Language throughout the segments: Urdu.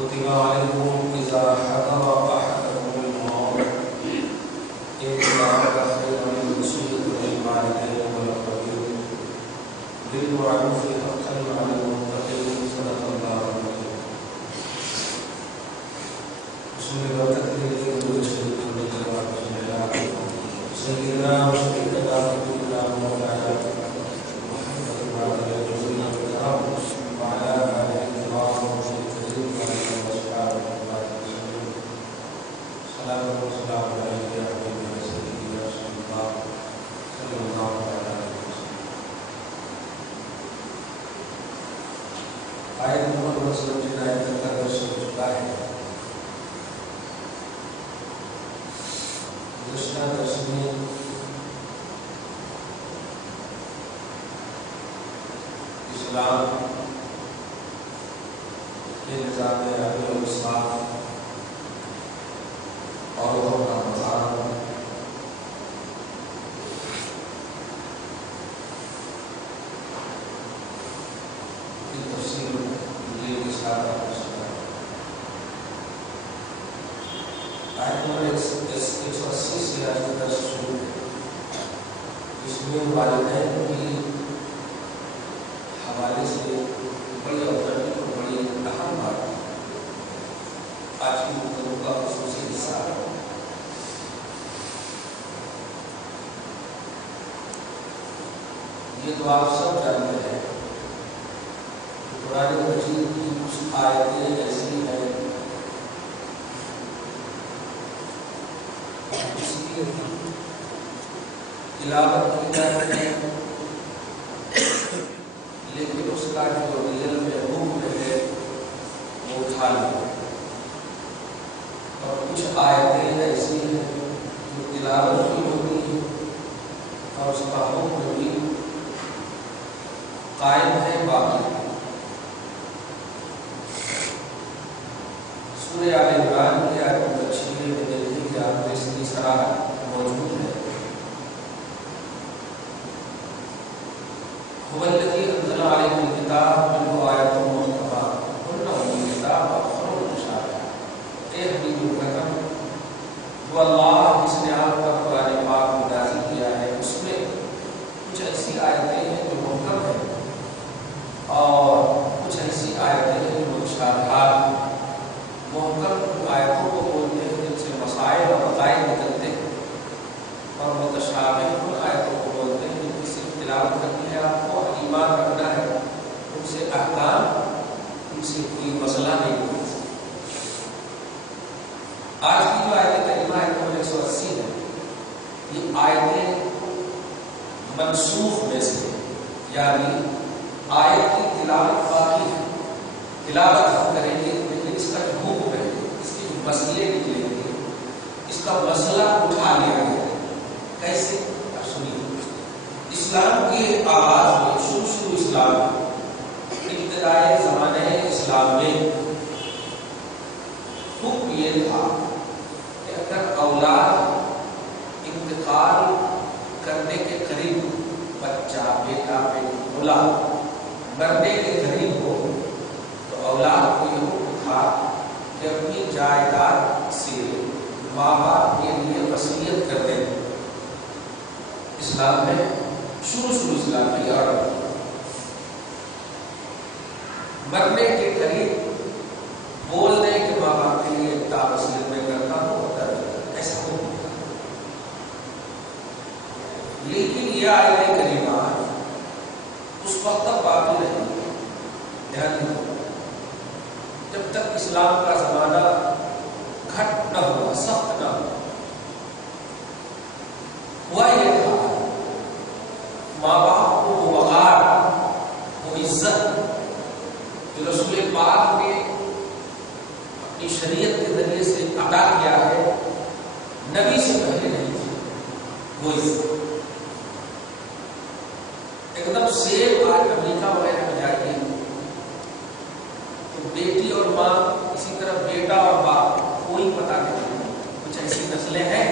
كتب عليكم إذا حضر أحدكم الموت إن ترك خيرا الوصية للوالدين والأقربين بالمعروف حقا على المتقين صدق الله العظيم. بسم الله الرحمن الرحيم. سيدنا وسيدنا رسولنا مولانا محمد وعلى آله الكرام والمسلمين والأصحاب والتابعين. صلاة والسلام عليك يا حبيبي يا سيدي يا رسول الله صلى الله عليه وسلم. آیت محمد رسول اللہ آیت کا درس ہو چکا ہے. گزشتہ درس میں اسلام کے نظام عدل و انصاف عورتوں کا مقام کی تفصیل یہ کے ساتھ آپ کو سنائیں. آیت نمبر 180 سے آج کا درس شروع ہے. اس میں والدین کی حوالے سے بڑی افرادی اور بڑی اہم بات آج کی گفتگو کا خصوصی حصہ ہے. یہ تو آپ سب جانتے ہیں کہ قرآن مجید کی کچھ آیتیں ایسی ہیں جس کی تلاوت کی جاتی ہے لیکن اس کا جو ریئل میں حکم ہے وہ اٹھا لیں. اور کچھ آیتیں ایسی ہیں جو تلاوت بھی ہوتی ہیں اور اس کا حکم بھی قائم ہے باقی. سورہ آل عمران کی آیت نمبر 6 میں دیکھیں کہ آپ کو اس کی شرح موجود ہے. هو الذي أنزل عليك الكتاب منه آيات محكمات هن أم الكتاب وأخر متشابهات. اے حبیب الرحم، وہ اللہ جس نے آپ کا قرآن پاک نازل کیا ہے اس میں کچھ ایسی آیتیں ہیں جو محکم ہیں اور کچھ ایسی آیتیں ہیں جو متشابہات. محکم آیتوں کو بولتے ہیں جن سے مسائل اور عقائد نکلتے ہیں اور متشابہ ان آیتوں کو بولتے ہیں جن کی صرف تلاوت کرنی ہے آپ کو، ایمان رکھنا ہے، ان سے احکام، ان سے کوئی مسئلہ نہیں ہوتا. آج کی جو آیت کریمہ ہے نمبر 180 ہے، یہ آیتیں منسوخ میں سے یعنی آیت کی تلاوت باقی ہے، تلاوت ہم کریں گے لیکن اس کا جو حکم ہے، اس کے جو مسئلے نکلیں گے، اس کا مسئلہ اٹھا لیا گیا ہے. کیسے؟ اب سنیے. اسلام کے آغاز میں شروع اسلام میں ابتدائی زمانے اسلام میں حکم یہ تھا کہ اگر اولاد انتقال کرنے کے قریب، بچہ بیٹا بیٹی اولاد مرنے کے قریب ہو تو اولاد کو یہ حکم تھا کہ اپنی جائیداد سے ماں باپ کے لیے وصیت کر دیں. اسلام میں شروع اسلام کی آرڈر مرنے کے قریب بول دیں کہ ماں باپ کے لیے وصیت میں کرتا ہوں، ایسا ہو. لیکن یہ آیت کریمہ اس وقت تک باقی رہی. دھیان دیں، جب تک اسلام کا زمانہ گھٹ نہ ہوا، سخت نہ ہوا یہ تھا ماں باپ کو وہ وقار، وہ عزت جو رسول پاک نے اپنی شریعت کے ذریعے سے عطا کیا ہے نبی سے پہلے نہیں تھی. وہ عزت ایک دم سیب آج امریکہ وغیرہ میں جائیے تو بیٹی اور ماں، اسی طرح بیٹا اور باپ، کوئی پتہ نہیں. کچھ ایسی نسلیں ہیں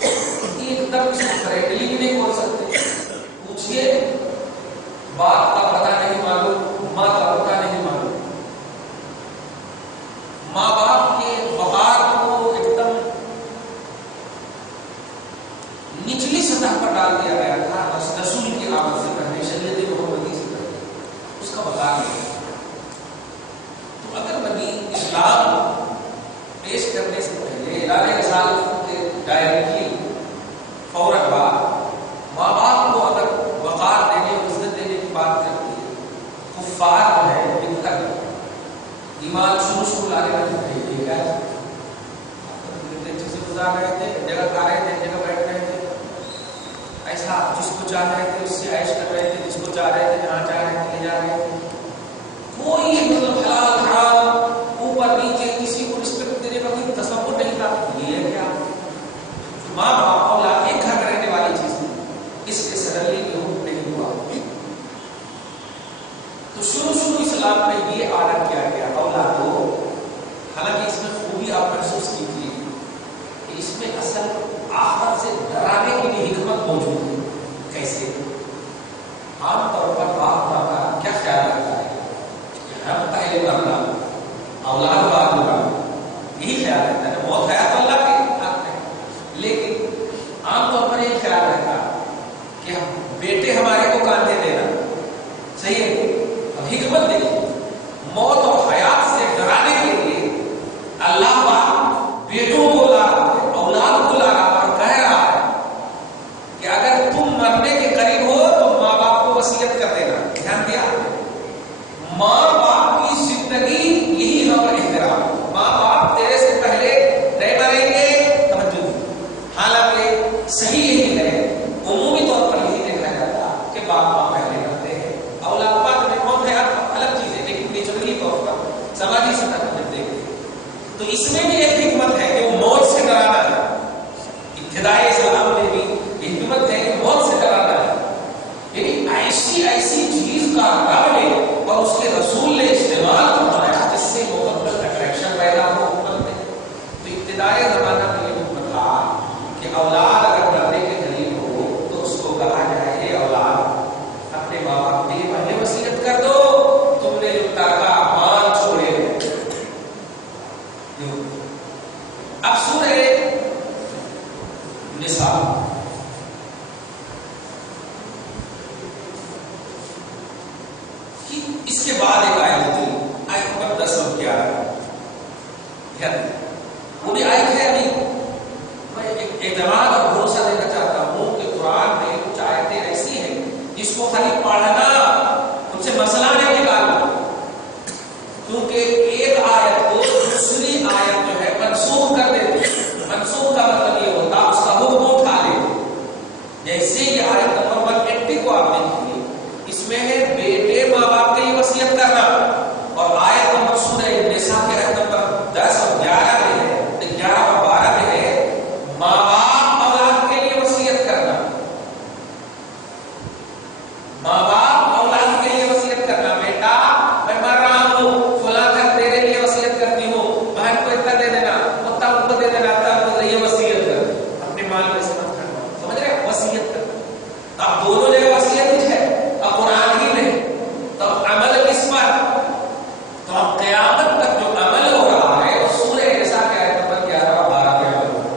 ایک دم اس کو کریکٹلی بھی نہیں بول سکتے. پوچھئے باپ کا پتہ نہیں معلوم، ماں کا پتہ نہیں معلوم. ایمان شروع لانے والے تھے کیا اچھے سے گزار رہے تھے، جگہ کھا رہے تھے، جگہ بیٹھ رہے تھے، ایسا جس کو چاہ رہے تھے اس سے عیش کر رہے تھے، جس کو چاہ رہے تھے جہاں چاہ رہے تھے لے جا رہے تھے، کوئی مطلب حلال حرام اوپر نیچے کسی کو رسپیکٹ دینے کا کوئی تصور نہیں تھا. یہ ہے کیا ماں باپ اولاد ایک گھر میں رہنے والی چیز ہے، اس کے سڈنلی یہ نہیں ہوا. تو شروع اسلام میں یہ آرڈر کیا گیا اولادوں، حالانکہ اس میں خوبی آپ محسوس کیجیے کہ اس میں اصل آخرت سے ڈرانے کی بھی حکمت موجود ہے. کیسے؟ عام طور پر باپ کا کیا خیال رکھتا ہے کہ ہم پہلے کرنا اولاد بعد ہوگا، یہی خیال رہتا ہے. بہت خیال تو اللہ کے ہاتھ میں، لیکن عام طور پر یہ خیال رہتا کہ بیٹے ہمارے کو کاندھے دینا صحیح ہے. اب حکمت دیکھیے، موت اور حیات سے ڈرانے کے لیے اللہ پاک بیٹوں کو لا رہا ہے، اولاد کو لا رہا ہے اور کہہ رہا ہے کہ اگر تم مرنے کے قریب ہو تو ماں باپ کو وصیت کر دینا. دھیان دیا، ماں باپ کی زندگی یہی ہم احترام. ماں باپ تیرے سے پہلے نہیں مریں گے، توجہ دی. حالانکہ صحیح یہی ہے، عمومی طور پر یہی دیکھا جاتا کہ باپ ماں پہلے کرتے ہیں، اولاد بعد میں. موت حیات الگ چیز ہے، لیکن نیچرلی طور پر سماجی سطح پر جب دیکھتے تو اس میں بھی ایک حکمت ہے کہ وہ موت سے ڈرانا ہے. ابتدائی اسلام میں بھی یہ حکمت ہے کہ موت سے ڈرانا ہے. یعنی ایسی چیز کا رب نے اور اس کے رسول نے استعمال فرمایا جس سے محبت اٹریکشن پیدا ہو امت میں. تو ابتدائی زمانہ میں یہ حکم تھا کہ اولاد اگر مرنے کے قریب ہو تو اس کو کہا جائے یہ اولاد اپنے ماں باپ کے پہلے وصیت کر دو، تم نے جو ترکہ مال چھوڑے. اب سورہ نساء اس کے بعد ایک آیت تھی، آیت نمبر 10 اور 11. وہ بھی آیت ہے. ابھی میں ایک اعتماد اور بھروسہ دینا چاہتا ہوں کہ قرآن میں کچھ آیتیں ایسی ہیں جس کو خالی پڑھنا ان سے مسئلہ نہیں نکالنا، کیونکہ ایک آیت کو دوسری آیت جو ہے منسوخ کر دیتی. منسوخ کا مطلب یہ ہوتا اس کا حکم اٹھا دیتے. جیسے یہ آیت نمبر 180 کو آپ دیکھیے، اس میں ہے بیٹے ماں باپ کے لیے وصیت کرنا، اور آیت نمبر سورہ نساء کے آیت نمبر 10 اور 11 میں ہے، 11 اور 12 میں ہے ماں باپ اولاد کے لیے وصیت کرنا. ماں باپ اولاد کے لیے وصیت کرنا، بیٹا میں مر رہا ہوں فلاں گھر تیرے لیے وصیت کرتی ہوں، بہن کو اتنا دے دینا، اتنا ان کو دے دینا، تب یہ وصیت کر اپنے مال میں استعمال کرنا. سمجھ رہے ہیں؟ وصیت کرنا. اب دونوں جگہ وصیت ہی ہے، اب قرآن ہی نہیں، تو عمل کس پر؟ تو اب قیامت تک جو عمل ہو رہا ہے وہ سورہ نساء کے آیت نمبر 11 اور 12 کے عمل ہو رہا ہے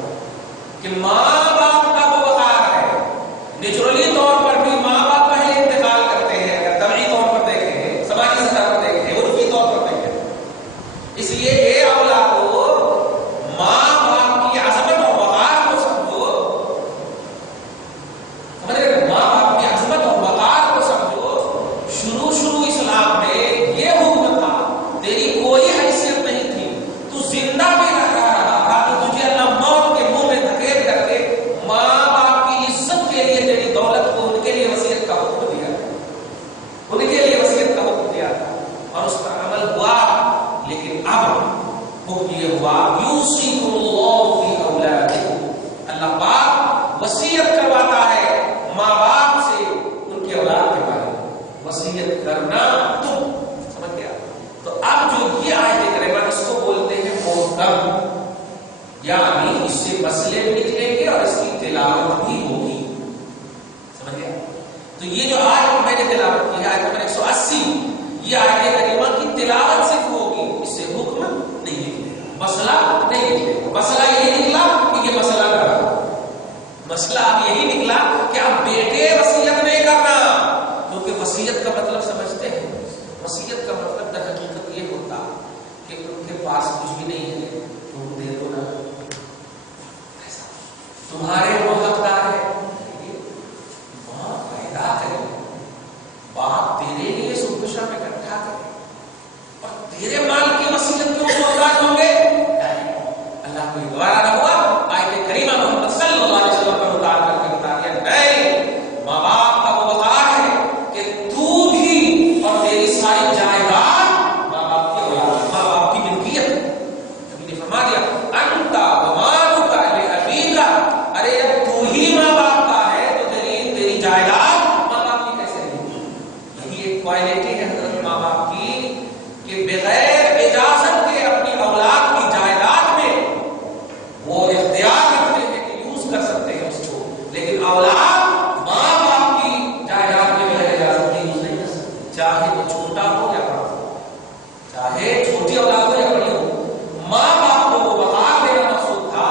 کہ ماں باپ کا وہ وقار ہے. نیچرلی طور پر بھی ماں باپ پہلے انتقال کرتے ہیں، اگر طبعی طور پر دیکھیں، سماجی سطح پر دیکھیں، عرفی طور پر دیکھیں. اس لیے اے اولادو، ماں باپ کی عظمت اور وقار کو سمجھو. سمجھ رہے ہیں؟ ماں باپ کی عظمت اور وقار کو سمجھو. شروع اسلام میں یہ حکم تھا، تیری کوئی حیثیت نہیں تھی، تو زندہ بھی رہا تھا تو تجھے اللہ موت کے منہ میں دھکیل کر کے ماں باپ کی عزت کے لیے تیری دولت کو ان کے لیے وصیت کا حکم دیا، ان کے لیے وصیت کا حکم دیا تھا اور اس پر عمل ہوا. لیکن اب حکم یہ ہوا یوصیکم اللہ فی اولادکم، اللہ پاک وصیت کرواتا ہے ماں باپ سے ان کے اولاد کے بارے میں. وصیت کرنا تم سمجھ گیا. تو اب جو یہ آیت کریمہ اس کو بولتے ہیں محکم، یعنی اس سے مسئلے بھی نکلیں گے اور اس کی تلاوت بھی ہوگی. سمجھ گیا؟ تو یہ جو آیت میں نے تلاوت کی ہے آیت نمبر 180، یہ آیت کریمہ کی تلاوت صرف ہوگی، اس سے حکم نہیں نکلے گا، مسئلہ نہیں نکلے گا. مسئلہ یہی نکلا کہ یہ مسئلہ نہ رہا. مسئلہ اب یہی نکلا کہ اب بیٹے وصیت نہیں کرنا، کیونکہ وصیت کا مطلب سمجھتے ہیں، وصیت کا مطلب در حقیقت یہ ہوتا کہ ان کے پاس کچھ بھی نہیں ہے، تم دے دو نا، تمہارے وہ حقدار ہے. ماں پیدا کرے، باپ تیرے لیے صبح شام اکٹھا کرے اور تیرے مال کی کہ بغیر اجازت کے اپنی اولاد کی جائیداد میں وہ اختیار رکھتے ہیں کہ یوز کر سکتے ہیں اس کو، لیکن اولاد ماں باپ کی جائیداد میں بغیر اجازت کے یوز نہیں کر سکتے، چاہے وہ چھوٹا ہو یا بڑا ہو، چاہے چھوٹی اولاد ہو یا بڑی ہو۔ ماں باپ کو وہ وقار دینا مقصود تھا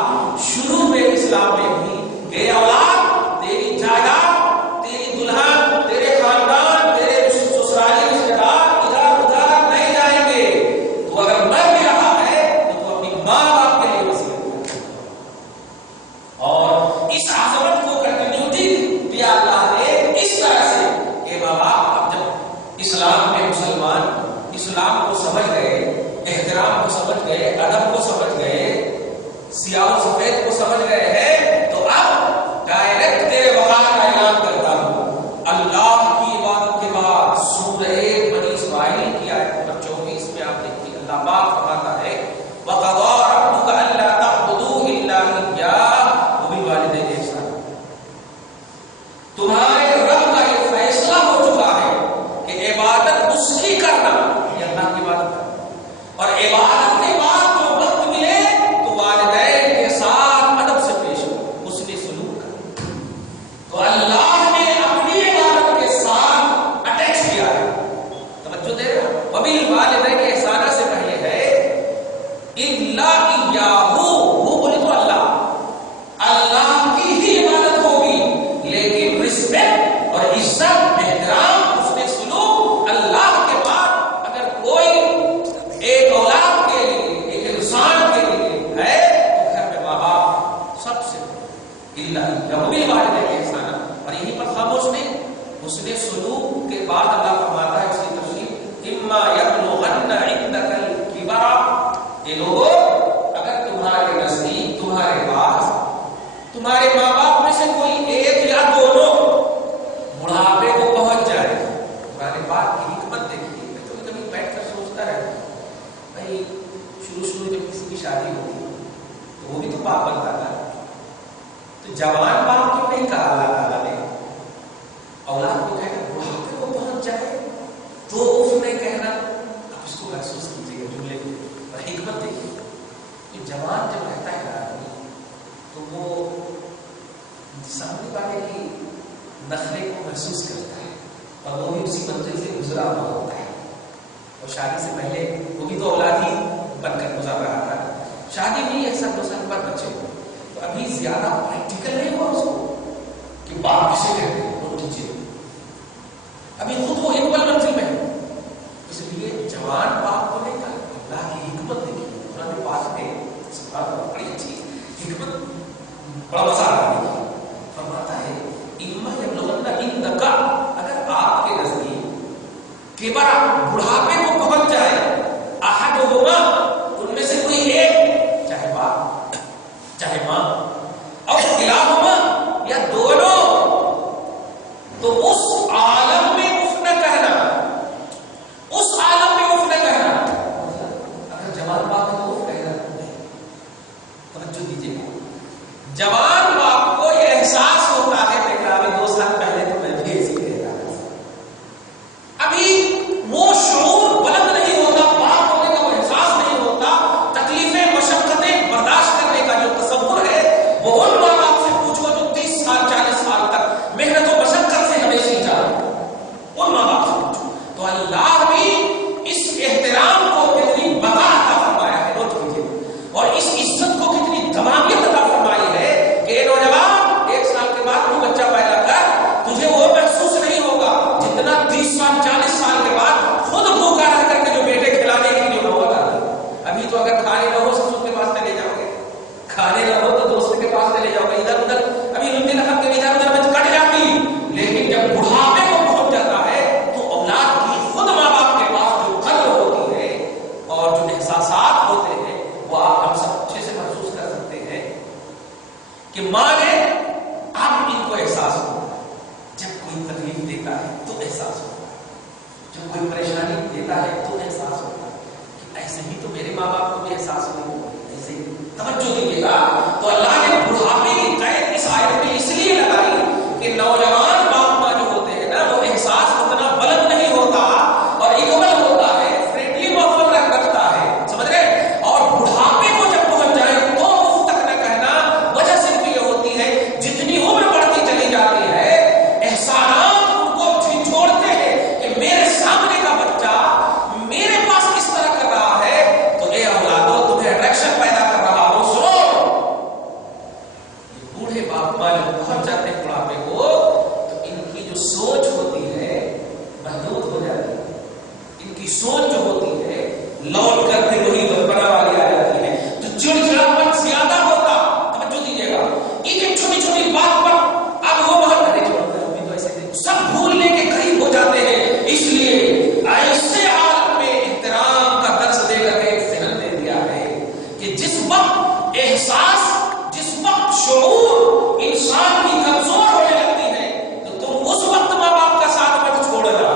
شروع میں اسلام میں بھی کہ اولاد تیری جائیداد، تیری دلہن، تیرے خاندان، تیرے سسرالی رشتے دار ادھر ادھر نہیں جائیں گے، تو اگر مر بھی رہا ہے تو تو اپنی ماں باپ کے لیے وصیت کر۔ اور اس عظمت کو کنٹینیوٹی دیا اللہ نے اس طرح سے کہ ماں باپ اب جب اسلام میں مسلمان اسلام کو سمجھ گئے، احترام کو سمجھ گئے، ادب کو سمجھ گئے، سیاہ و سفید کو سمجھ گئے ہیں، تو اب ڈائریکٹ تیرے وقار کا اعلان کرتا ہوں۔ اللہ کی عبادت کے بعد سورہ بنی اسرائیل کی آیت نمبر 24 میں آپ دیکھیے اللہ پاک فرماتا ہے وَقَضَىٰ رَبُّكَ أَلَّا تَعْبُدُوا إِلَّا إِيَّاهُ وَبِالْوَالِدَيْنِ إِحْسَانًا۔ تمہارے رب کا یہ فیصلہ ہو چکا ہے کہ عبادت اس کی کرنا، یہ اللہ کی عبادت کرنا، اور عبادت کے بعد جو وقت ملے تو والدین کے ساتھ ادب سے پیش ہو، اس نے سلوک کر۔ تو اللہ نے اپنی عبادت کے ساتھ اٹیچ کیا ہے، توجہ دے رہے ہیں۔ وبالوالدین احسانہ سے پہلے ہے الا ایاہ، وہ بولے تو اللہ کی ہی عبادت ہوگی، لیکن رسپیکٹ اور عزت احترام اس نے سلوک اللہ کے بعد اگر کوئی ایک اولاد کے لیے ایک انسان کے لیے ہے تو گھر میں ماں باپ سب سے بالوالدین احسانہ، اور یہیں پر خاموش نہیں، اس نے سلوک کے بعد اللہ فرماتا ہے اس کی تفصیل اما یبلغن عندک الکبر، یہ لوگوں اگر تمہارے نزدیک تمہارے پاس تمہارے ماں باپ میں سے کوئی ایک یا دونوں بڑھاپے کو پہنچ جائے، تمہارے بات کی حکمت دیکھیے۔ میں کبھی کبھی بیٹھ کر سوچتا رہتا ہوں بھائی شروع جب کسی کی شادی ہوتی تو وہ بھی تو باپ بنتا تھا، تو جوان باپ کیوں نہیں کہا اللہ تعالیٰ نے؟ اولاد کو کہنا بڑھاپے کو پہنچ جائے تو اس نے کہنا، آپ اس کو محسوس کیجیے گا جملے کو، اور حکمت دیکھیے کہ جوان جب رہتا ہے آدمی تو وہ سامنے والے کی نخرے کو محسوس کرتا ہے، اور وہ بھی اسی منزل سے گزرا ہوا ہوتا ہے، اور شادی سے پہلے وہ بھی تو اولاد ہی بن کر گزر رہا تھا، شادی بھی 1-2 سال بعد بچے ہوئے، تو ابھی زیادہ پریکٹیکل نہیں ہوا اس کو کہ باپ کسے کہتے ہیں، وہ ٹیچر ابھی خود وہ اکول منزل میں ہے، اس لیے جوان باپ کو نہیں کہا۔ اللہ کی حکمت دیکھیے قرآن پاک میں، سبحان اللہ، بڑی اچھی حکمت، بڑا مزہ آ رہا ہے۔ فرماتا ہے اما یبلغن عندک، اگر آپ کے نزدیک کبر بڑھاپے کو پہنچ جائے، احدہما، ان میں سے کوئی ایک، چاہے باپ چاہے ماں، اور کلاہما، یا دونوں، تو اس عالم میں اف نہ کہنا، اس عالم میں اف نہ کہنا، اگر جوان باپ کو اف کہنا نہیں، توجہ دیجیے گا، جوان باپ کو یہ احساس ہوتا ہے کہ ابھی 2 سال پہلے تو میں بھی ایسی کہہ رہا تھا، ابھی وہ شعور بلند نہیں ہوتا، باپ ہونے کا وہ احساس نہیں ہوتا، تکلیفیں مشقتیں برداشت کرنے کا جو تصور ہے وہ ان ماں باپ سے پوچھو جو 30 سال 40 سال تک محنت و مشقت سے ہمیں سیکھا، ان ماں باپ سے پوچھو۔ تو اللہ بھی اس احترام کو کتنی بقا عطا فرمایا ہے، نوٹ کیجیے، اور اس عزت کو کتنی تمامیت عطا فرمائی ہے کہ نوجوان 1 سال کے بعد تو بچہ پیدا کر، تجھے وہ محسوس نہیں ہوگا جتنا 30 سال 40 سال کے بعد خود بھوکا رہ کر کے جو بیٹے کھلانے کی جو نوبت آ رہی۔ ابھی تو اگر کھانے نہ ہو سسر کے پاس چلے جاؤ گے، کھانے نہ ہو تو دوست کے پاس چلے جاؤ گے، ادھر ادھر ابھی لمبی رقم کے ادھر ادھر میں کٹ جاتی، لیکن جب بڑھاپے کو پہنچ جاتا ہے تو اولاد کی خود ماں باپ کے پاس جو قدر ہوتی ہے اور جو احساسات ہوتے ہیں وہ آپ ہم سب اچھے سے محسوس کر سکتے ہیں کہ ماں نے اب ان کو احساس ہوتا ہے، جب کوئی تکلیف دیتا ہے تو احساس ہوتا ہے، جب کوئی پریشانی دیتا ہے تو احساس ہوتا ہے کہ ایسے ہی تو میرے ماں باپ کو بھی احساس نہیں ہوگا، ایسے ہی توجہ دیجیے گا۔ تو اللہ نے بڑھاپے کی قید اس آیت میں اس لیے لگائی کہ نوجوان باپ ماں جو ہوتے ہیں نا وہ احساس اتنا بلند نہیں ہوتا اور اکمل ہوتا ہے، فرینڈلی ماحول احساس، جس وقت شعور انسان کی کمزور ہونے لگتی ہے، تو تم اس وقت ماں باپ کا ساتھ مت چھوڑنا.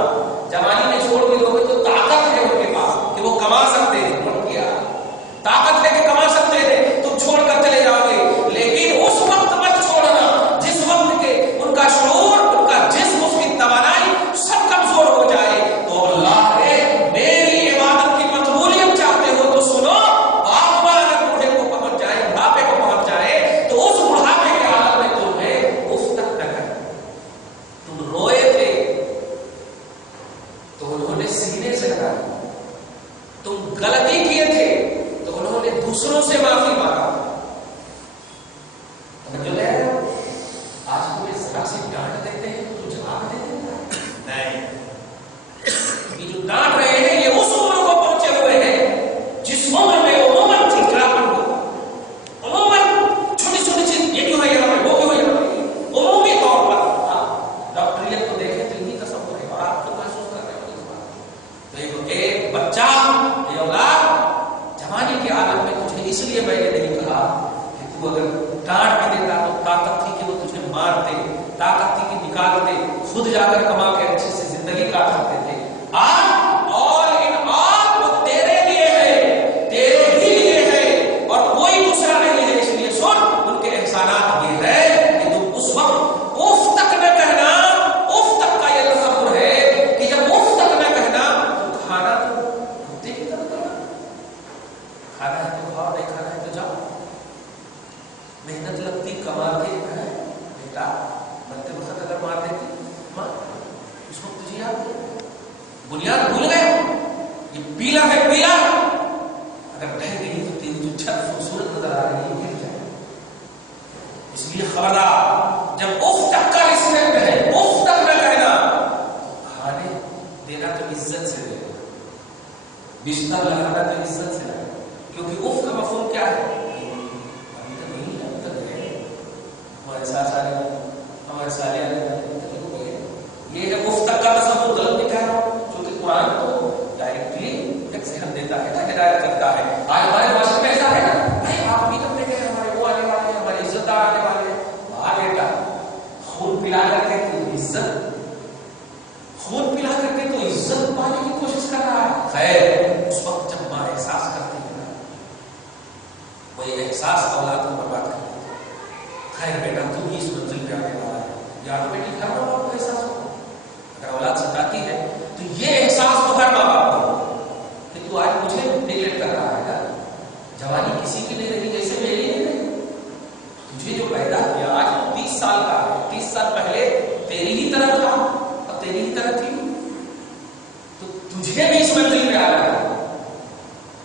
جوانی میں چھوڑ بھی دو گے تو طاقت ہے ان کے پاس کہ وہ کما سکتے ہیں، مت کیا طاقت ہے کہ کما سکتے ہیں، تم چھوڑ کر چلے جاؤ گے. لیکن اس وقت مت چھوڑنا جس وقت کے ان کا شعور، ان کا جسم، اس کی توانائی سب کمزور ہو جائے. تو اللہ نے میری عبادت کی مقبولیت چاہتے ہو تو سنو، آپ اگر بوڑھے کو پہنچ جائے، بڑھاپے کو پہنچ جائے، تو اس بڑھاپے کے حالت میں تمہیں اف تک نہ کرے. تم روئے تھے تو انہوں نے سینے سے لگا دیا، تم غلطی کیے تھے تو انہوں نے دوسروں سے معافی مانگا. جو ہے آج تمہیں ذرا سی ڈانٹ دیتے ہیں تو جواب دے دیتا نہیں. یہ جو ڈانٹ رہے ہیں یہ اس عمر کو پہنچے ہوئے ہیں جس عمر میں عموماً چڑچڑاپن ہو، عموماً چھوٹی چھوٹی چیز، یہ کیوں ہے یہاں پہ، وہ کیوں ہے یہاں پہ، عمومی طور پر ڈاکٹریت کو دیکھیں تو یہی تصور ہے اور آپ کو محسوس کر رہے ہو اس بات. تو ایک بچہ، یہ اولاد جوانی کے عالم میں تجھے اس لیے میں نے نہیں کہا کہ تو اگر ڈانٹ بھی دیتا تو طاقت تھی کہ وہ تجھے مار دے، طاقت تھی کہ نکال دے، خود جا کر کما کے اچھے سے زندگی کاٹ سکتے تھے. آج اور ان آج وہ تیرے لیے ہے، تیرے ہی لیے ہے اور کوئی دوسرا نہیں ہے. اس لیے سن، ان کے احسانات یہ ہے کہ تم اس وقت اف تک نہ کہنا. اف تک کا یہ تصور ہے کہ جب اف تک نہ کہنا تو کھانا تو کتے کی طرح کرنا، کھانا ہے تو کھاؤ، نہیں کھانا ہے تو جاؤ. محنت لگتی، کماتے ہیں بیٹا، مرتے وقت اگر مار دیتی ماں، اس وقت تجھے یاد ہے، بنیاد بھول گئے. یہ پیلا ہے، پیلا اگر بہ گئی تو تیری جو چھت خوبصورت نظر آ رہی ہے گر جائے. اس لیے خبردار، جب اف تک کا اسٹیپ ہے، اف تک نہ کہنا. کھانے دینا تو عزت سے دے، بستر لگانا تو عزت سے لگانا. کیونکہ اف کا مفہوم کیا ہے؟ ہمارے ساتھ ہمارے سارے یہ ہے اف تک کا تصور غلط نہیں کہہ رہا ہوں، کیونکہ قرآن تو ڈائریکٹلی ایک ذہن دیتا ہے نا، ہدایت کرتا ہے. آج ہمارے معاشرے میں ایسا ہے نا، بھائی آپ بھی تو دیکھیں ہمارے وہ آنے والے ہیں، ہمارے عزت دار آنے والے ہیں. واہ بیٹا، خون پلا کر کے تو عزت، خون پلا کر کے تو عزت پانے کی کوشش کر رہا ہے. خیر، اس وقت جب ماں احساس کرتی ہے نا، وہ یہ احساس اولاد کو برباد کر دیتا ہے. خیر بیٹا، تم ہی اس منزل پہ آنے والا ہے، یا بیٹی ہر ماں باپ کو احساس ہو. اگر اولاد ستاتی ہے تو یہ احساس تو ہر ماں باپ کو کہ تو آج مجھے نیگلیکٹ کر رہا ہے نا. جوانی کسی کی نہیں رہی، جیسے میری نہیں رہی. تجھے جو پیدا کیا آج 30 سال کا ہے، 30 سال پہلے تیری ہی طرح تھا اور تیری ہی طرح تھی، تو تجھے بھی اس منزل پہ آ رہا ہے.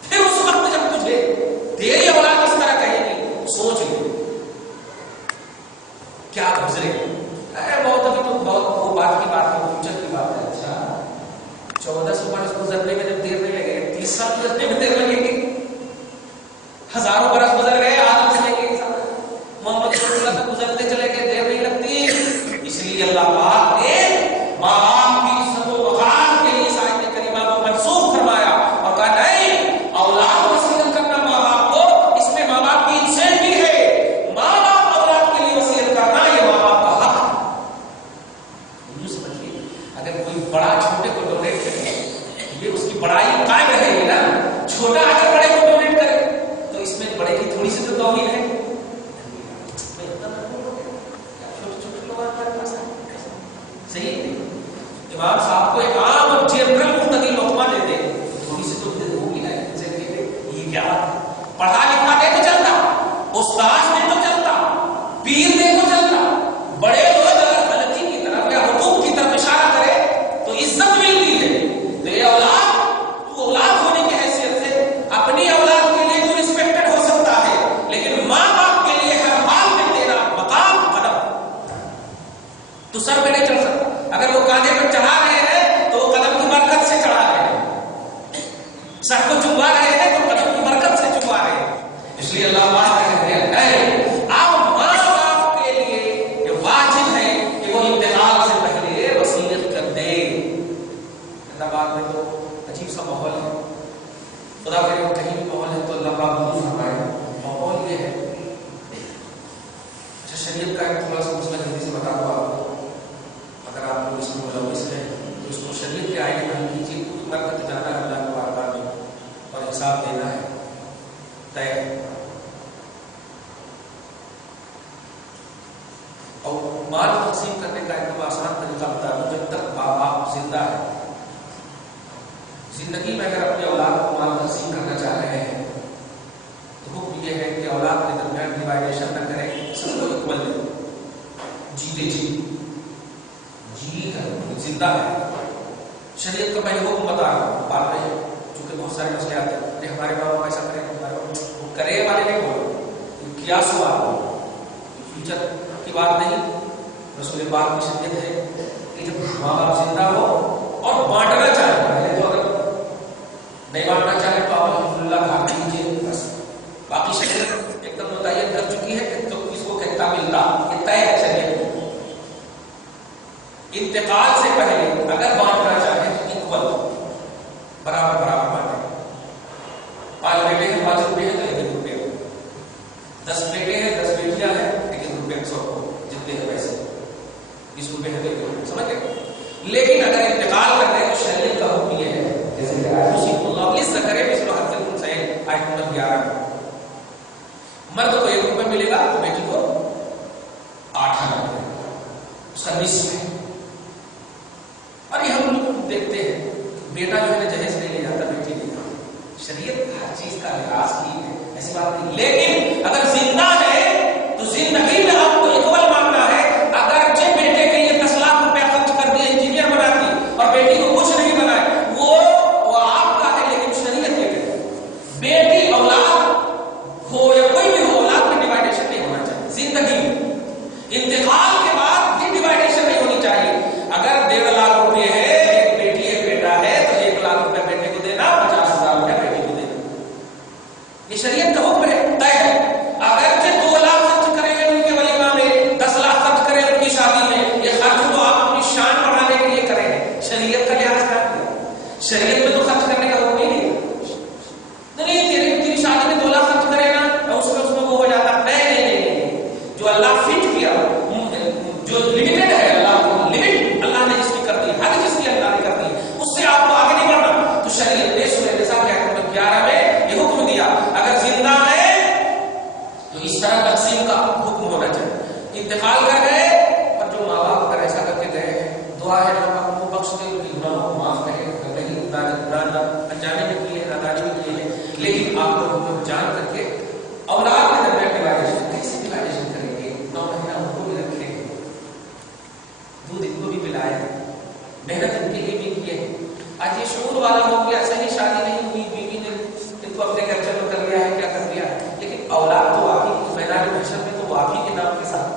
پھر اس وقت جب تجھے تیری اولاد اس طرح کہے گی، سوچ لے کیا گزرے. بہت ابھی تو بہت وہ بات کی بات ہے، فیوچر کی بات ہے. اچھا 1400 برس گزرنے میں جب دیر نہیں لگے، 30 سال گزرنے میں دیر لگے گی. ہزاروں برس گزر گئے، آدم سے لے کے محمد صلی اللہ تک گزرتے چلے گئے، دیر نہیں لگتی. اس لیے اللہ پاک نے ماں باپ کی عزت و وقار کے لیے اس آیت کریمہ کو منسوخ فرمایا اور کہا نہیں، اولاد وصیت کرنا ماں باپ کو، اس میں ماں باپ کی عزت بھی ہے. ماں باپ اولاد کے لیے وصیت کرنا یہ ماں باپ کا حق ہے. سمجھیے، اگر کوئی بڑا چھوٹے کو ڈونیٹ کرے، یہ اس کی بڑائی قائم رہے گی نا. چھوٹا اگر بڑے کو ڈونیٹ کرے تو اس میں بڑے کی تھوڑی سی تو توہین ہے. صحیح نہیں. امام صاحب کو ایک عام اور جنرل مقتدی لقمہ دے دے تو تھوڑی سی تو ہوگی نا. یہ کیا پڑھا لکھا دے تو چلتا، استاد دے تو چلتا، پیر دے تو چلتا. بڑے لوگ اگر غلطی کی طرف یا حقوق کی طرف اشارہ کرے تو عزت ملتی ہے. تو یہ اولاد، تو اولاد ہونے کی حیثیت سے اپنی اولاد کے لیے تو رسپیکٹڈ ہو سکتا ہے، لیکن ماں باپ کے لیے ہر حال میں تیرا مقام قدم تو سر پہ نہیں چڑھ سکتا. اگر وہ کاندھے پر چڑھا رہے ہیں تو وہ قدم کی برکت سے چڑھا رہے ہیں، سر کو چموا رہے ہیں تو قدم کی برکت سے چموا رہے ہیں. اس لیے اللہ پاک کہتے ہیں اب ماں باپ کے لیے یہ واجب ہے کہ وہ انتقال سے پہلے وصیت کر دے. حیدرآباد میں تو عجیب سا ماحول ہے، خدا کرے کہیں بھی ماحول ہے تو اللہ پاک دور فرمائے. ماحول یہ ہے شریعت کا ایک تھوڑا سا مسئلہ جلدی سے بتا دو آپ کو، اگر آپ لوگ اس میں ملوث ہیں تو اس کو شریعت کے آئے میں کیجیے، کیونکہ مرکز جانا ہے اللہ کے بارگاہ میں اور حساب دینا ہے طے. اور مال تقسیم کرنے کا ایک آسان طریقہ بتا دوں. جب تک باپ زندہ ہے، زندگی میں اگر اپنے اولاد کو مال تقسیم کرنا چاہ رہے ہیں تو حکم یہ ہے کہ اولاد کے درمیان ڈیوائڈیشن نہ کریں، سب کو اکول دیں. جیتے جی زندہ ہے. شریعت کا پہلے حکم بتا رہا ہوں، بعد میں چونکہ بہت سارے مسئلے آتے ہیں، ارے ہمارے باپ ایسا کرے، ہمارے باپ کرے والے نہیں بولو، کیا سوا فیوچر کی بات نہیں. رسول پاک کی شریعت ہے کہ جب ماں باپ زندہ ہو اور بانٹنا چاہے، پہلے تو اگر نہیں بانٹنا چاہے تو آپ الحمدللہ کھا لیجیے بس. باقی شریعت ایک دم متعین کر چکی ہے کہ تو کس کو کتنا ملتا، یہ طے ہے شریعت. انتقال سے پہلے اگر بانٹنا چاہے تو اکول برابر بانٹے. 5 بیٹے ہیں 5 روپے ہیں تو 1 روپے، 10 بیٹے ہیں 10 بیٹیاں ہیں 1 روپے، سب کو جتنے ہیں پیسے 20 روپے ہیں تو 1 روپے، سمجھ گئے. لیکن اگر انتقال کر رہے تو شریعت کا حکم یہ ہے جیسے کرے مثل حظ الانثیین آیت نمبر 11 مرد کو 1 روپے ملے گا تو بیٹی کو 8 ملے گا، اس کا نصف ہے. اور یہ ہم لوگ دیکھتے ہیں بیٹا جو ہے جہیز نہیں لے جاتا، بیٹی لے جاتا. شریعت ہر چیز کا لحاظ کی ہے، ایسی بات نہیں. لیکن اگر زندہ ہے تو زندگی میں آپ کو اکول ماننا ہے. اگر جو بیٹے کے لیے 10 لاکھ روپے خرچ کر دیے انجینئر بنا دی اور بیٹی کو کچھ نہیں بنائے، وہ آپ کا ہے. لیکن شریعت یہ کہتی ہے بیٹی اولاد ہو یا کوئی بھی ہو، اولاد میں ڈیوائڈیشن نہیں ہونا چاہیے. زندگی انتقال کے بعد بھی ڈیوائڈیشن نہیں ہونی چاہیے. اگر 1.5 لاکھ روپے ہے، ایک بیٹی ایک بیٹا ہے تو 1 لاکھ روپے بیٹے کو دینا، 50,000 روپے بیٹی کو دینا. یہ شریعت کا حکم ہے، طے ہے. اگر 2 لاکھ خرچ کریں گے ان کے ولیمہ میں، 10 لاکھ خرچ کریں ان کی شادی میں، یہ خرچ تو آپ اپنی شان بڑھانے کے لیے کریں گے. شریعت کا لحاظ کیا ہے؟ شریعت میں تو خرچ کرنے کا حکم نہیں ہے. نہیں تیری شادی میں 2 لاکھ خرچ کرے گا اس میں وہ ہو جاتا. نہیں، جو اللہ فٹ کیا، جو لمیٹڈ ہے، اللہ نے جس کی کر دی، حد جس کی اللہ نے کر دی، اس سے آپ کو آگے نہیں بڑھنا. تو شریعت نے سورہ نساء کے آیت نمبر 11 میں یہ حکم دیا اگر زندہ ہے تو اس طرح تقسیم کا حکم ہونا چاہیے. انتقال کر گئے اور جو ماں باپ اگر ایسا کر کے گئے ہیں، دعا ہے اللہ پاک کو بخش دے، ان کی گناہوں کو معاف کرے. انجانے میں کیے ہیں، نادانی میں کیے ہیں، لیکن آپ لوگوں کو جان کر کے اولاد کے درمیان ڈیوائڈیشن کیسے ڈیوائڈیشن کریں گے؟ 9 مہینہ ان کو بھی رکھے، دودھ ان کو بھی پلائے، محنت ان کے لیے بھی کیے. آج یہ شعور والا ہو گیا، صحیح شادی نہیں ہوئی، بیوی نے ان کو اپنے گھر چلو کر لیا ہے، کیا کر لیا، لیکن اولاد تو واقعی میدان محشر میں تو واقعی کے نام کے ساتھ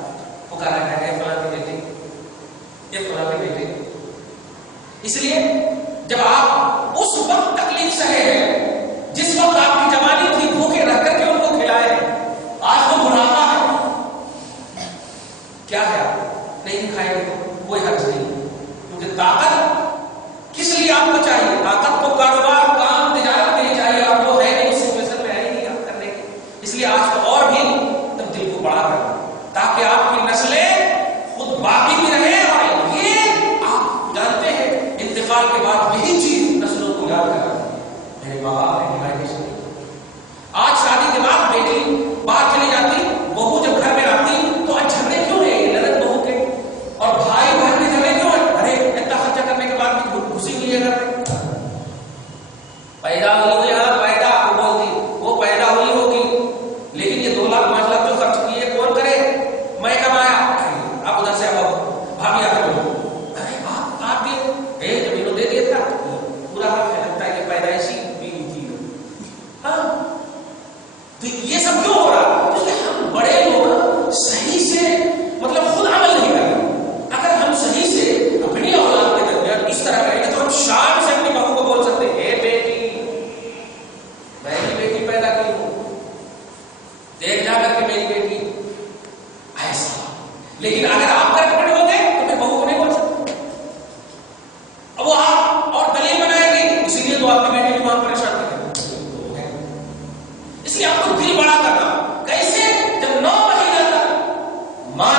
پکارا گیا ہے، فلاں کے بیٹے، یہ فلاں کے بیٹے. اس لیے جب آپ اس وقت تکلیف سہے ہیں جس وقت آپ کی جوانی تھی، بھوکے رہ کر کے ان کو کھلائے، آج وہ بڑھاپا ہے، کیا ہے آپ نہیں کھائیں گے تو کوئی حرج نہیں. کیونکہ طاقت کس لیے آپ کو چاہیے؟ طاقت کو کاروبار، کام، تجارت کے لیے چاہیے. آپ کو ہے نہیں، اس سچویشن میں ہے ہی نہیں آپ کرنے کے. اس لیے آج کو اور بھی تبدیل کو بڑھا کر، تاکہ آپ کی نسلیں خود باقی بھی رہیں. اور یہ آپ جانتے ہیں انتقال کے بعد یہی چیز نسلوں کو یاد کرا میرے ماں باپ نے ڈیوائڈیشن. آج شادی کے بعد بیٹی باہر چلی جاتی، بہو جب گھر میں آتی تو آج جھگڑے کیوں ہیں لڑت بہو کے، اور بھائی بہن کے جھگڑے کیوں ہیں؟ ارے اتنا خرچہ کرنے کے بعد بھی گھسی ہوئی ہے گھر میں. پیدا ہوئی یہاں پیدا وہ بولتی، وہ پیدا ہوئی ہوگی، لیکن یہ 2 لاکھ 5 لاکھ جو خرچ کیے کون کرے؟ میں کمایا. آپ ادھر سے بھابھی آ کر آپ بھی زمینوں دے دیا تھا، پورا لگتا ہے کہ پیدائشی بیوی تھی. ہاں تو یہ سب کیوں ہو رہا؟ کیونکہ ہم بڑے لوگ صحیح سے مطلب خود عمل نہیں کر رہے. اگر ہم صحیح سے اپنی اولاد کے درمیان اس طرح کریں گے تو ہم شان سے اپنی بہو کو بول سکتے ہیں، اے بیٹی میں ہی بیٹی پیدا کی ہوں، دیکھ جا کر کے میری بیٹی ایسا. لیکن اگر آپ کر پڑے ہو گئے تو پھر بہو کو نہیں بول سکتے. اب وہ آپ اور دلیل بنائے گی، اسی لیے تو آپ کی بیٹی بھی وہاں پریشان کرے. اس لیے آپ کو دل بڑا کرنا کیسے؟ جب 9 مہینہ تک ماں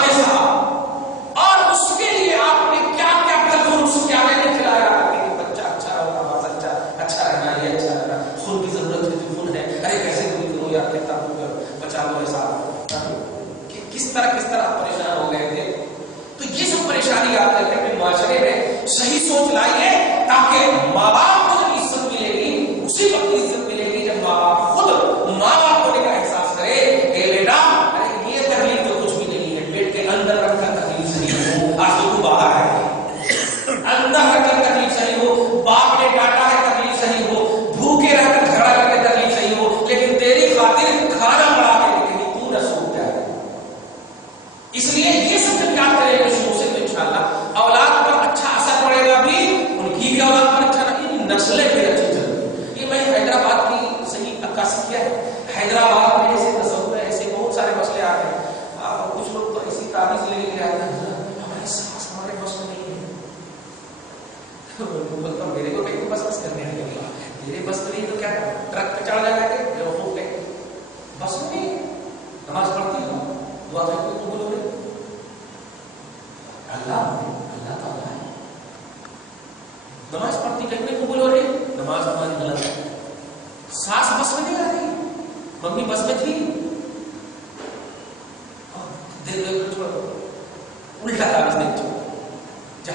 حیدرآباد میں ایسے تصور ہے، ایسے بہت سارے مسئلے آ رہے ہیں. کچھ لوگ تو ایسی تعویذ لے کے آتے ہیں ہماری سانس ہمارے بس میں نہیں ہے. بولتا ہوں میرے کو کہیں بس کرنے آئے گا، تیرے بس میں نہیں تو کیا ٹرک پہ چڑھ جائے گا کہ وہ بس میں نہیں. نماز پڑھتی ہوں دعا کرتی ہوں قبول ہو رہی. اللہ تعالیٰ ہے. نماز پڑھتی کہیں نہیں قبول ہو رہی، نماز ہماری غلط ہے. ساس بس میں نہیں آ رہی، ممی بس میں تھی. الٹا کاغذ دیکھ چھوڑ جا،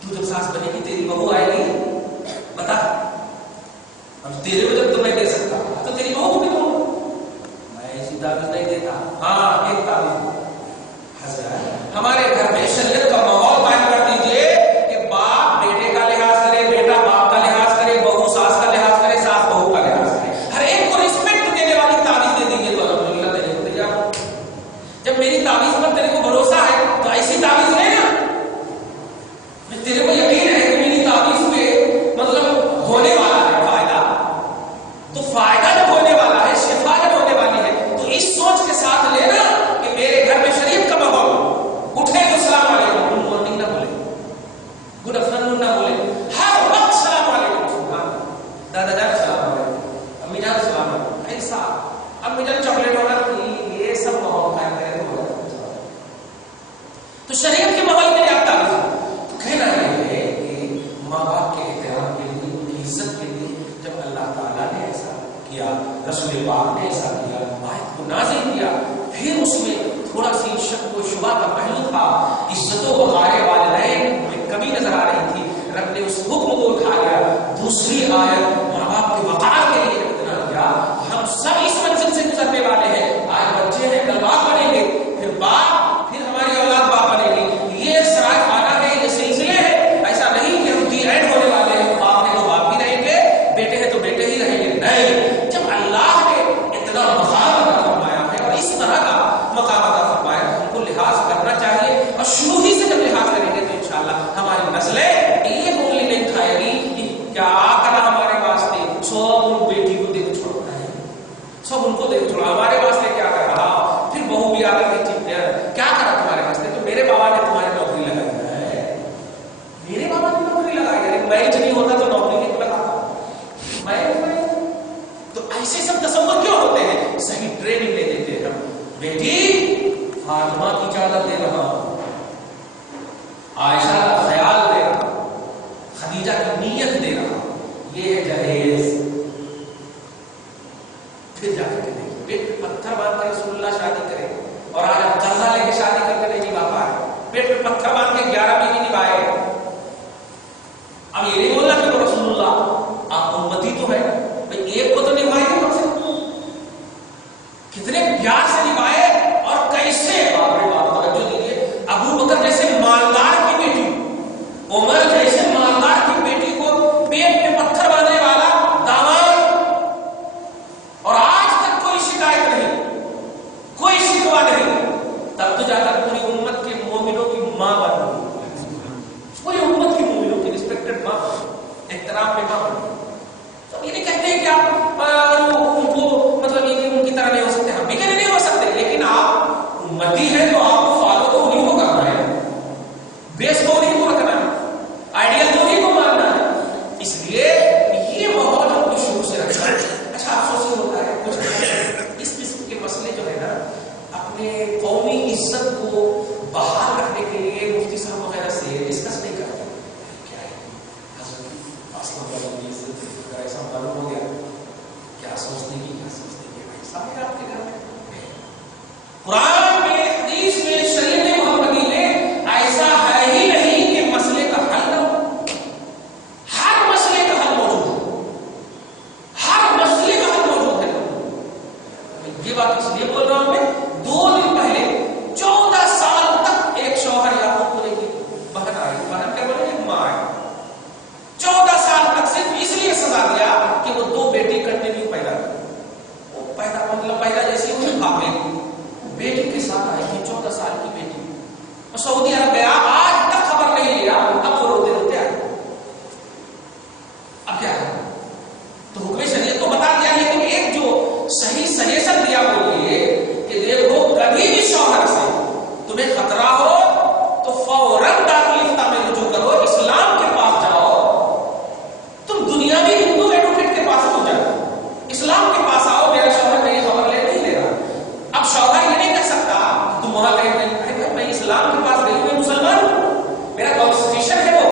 تو جب ساس بنے گی تیری بہو آئے گی بتا، اب تیرے کو جب تو میں دے سکتا تو تیری بہو کو بھی دوں. میں ایسی تعویذ نہیں دیتا. ہاں ایک تعویذ حضرت ہمارے گھر میں شریعت کا ماحول قائم کر دیجیے کہ باپ بیٹے کا لحاظ کرے، بیٹا باپ کا لحاظ کرے، بہو ساس کا لحاظ کرے، ساس بہو کا لحاظ کرے. ہر ایک کو رسپیکٹ دینے والی تعویذ دے دیجیے تو الحمدللہ دینے کو تیار. جب میری تعویذ پر تیرے کو بھروسہ ہے تو ایسی تعویذ لے نا. تیرے کو یقین ہے کہ میری تعویذ پہ مطلب ہونے والا ہے فائدہ، تو فائدہ جب ہونے والا ہے، شفا جب ہونے والی ہے، تو اس سوچ کے ساتھ لینا کہ میرے گھر میں شریعت کا ماحول. اٹھے تو السلام علیکم، گڈ مارننگ نہ بولے، گڈ آفٹرنون نہ بولے، ہر وقت السلام علیکم. سبحان دادا جان السلام علیکم، امی جان السلام علیکم. ایسا امی جان چاکلیٹ آرڈر کی، یہ سب ماحول قائم کرے تو شریعت کے ماحول کے لیے آپ تعریف. تو کہنا یہ ہے کہ ماں باپ کے احترام کے لیے، ان کی عزت کے لیے جب اللہ تعالیٰ نے ایسا کیا، رسول پاک نے ایسا کیا، آیت کو نازل کیا، پھر اس میں تھوڑا سی شک و شبہ کا پہلو تھا. عزت و وقار والدین میں کمی نظر آ رہی تھی، رب نے اس حکم کو اٹھا لیا. دوسری آیت ماں باپ کے وقار کے لیے اتنا کیا. ہم سب اس منزل سے گزرنے والے ہیں. آج بچے ہیں، کل باپ بنیں گے، پھر باپ، پھر ہماری اولاد باپ بنے گی. یہ سراج خانہ ہے، یہ سلسلے ہیں. ایسا نہیں کہ ہم دی اینڈ ہونے والے ہیں، باپ ہیں تو باپ بھی رہیں گے، بیٹے ہیں تو بیٹے ہی رہیں گے. نہیں، جب اللہ نے اتنا مقام عطا فرمایا ہے اور اس طرح کا مقام عطا فرمایا تو ہم کو لحاظ کرنا چاہیے. اور شروع ہی سے جب لحاظ کریں گے تو انشاءاللہ ہماری نسلیں ایک انگلی نہیں کھائے گی کہ کیا کرا ہمارے واسطے. سب بیٹی کو دیکھ چھوڑنا ہے، سب ان کو دیکھ چھوڑا، ہمارے واسطے کیا کر رہا. پھر بہو بھی آ کر کیا کرا تمہارے واسطے، تو میرے بابا نے تمہاری نوکری لگائی ہے. میرے بابا نے نوکری لگائی ہے، میں نہیں ہوتا تو نوکری نہیں لگاتا. میں تو ایسے سب تصور کیوں ہوتے ہیں؟ صحیح ٹریننگ نہیں دیتے ہم. بیٹی فاطمہ کی اجازت دے رہا ہوں، عائشہ کا خیال دے رہا ہوں، خدیجہ کی نیت دے رہا ہوں، یہ ہے جہیز. پھر جا کے پیٹ پہ پتھر باندھ کے رسول اللہ شادی کرے، اور آج ہم قرضہ لے کے شادی کر کے نہیں نبھا پائے. پیٹ پہ پتھر باندھ کے 11 مہینے نبھائے. اب یہ نہیں بولنا کہ رسول اللہ آپ امتی تو ہے، ایک کو تو نبھائے گے کم سے کم. کتنے پیار سے نبھائے اور کیسے. باپ رے باپ، توجہ دیجیے. ابو بکر جیسے مالدار کی بیٹی، عمر جیسے مالدار کی بیٹی کو پیٹ پہ پتھر باندھنے والا داماد، اور آج تک کوئی شکایت نہیں، کوئی شکوہ نہیں. تب تو جا کر پوری امت کے مومنوں کی ماں بن گئی، پوری امت کی مومنوں کی رسپیکٹڈ ماں، احترام میں ماں بن گئی. تو یہ نہیں کہتے ہیں کہ آپ ان کو مطلب یہ کہ ان کی طرح نہیں ہو سکتے، ہم بھی کہنے نہیں ہو سکتے، لیکن آپ امتی ہیں تو آپ کو فالو تو انہیں کو کرنا ہے، بیس کو انہیں کو رکھنا ہے، آئیڈیا تمہیں خطرہ ہو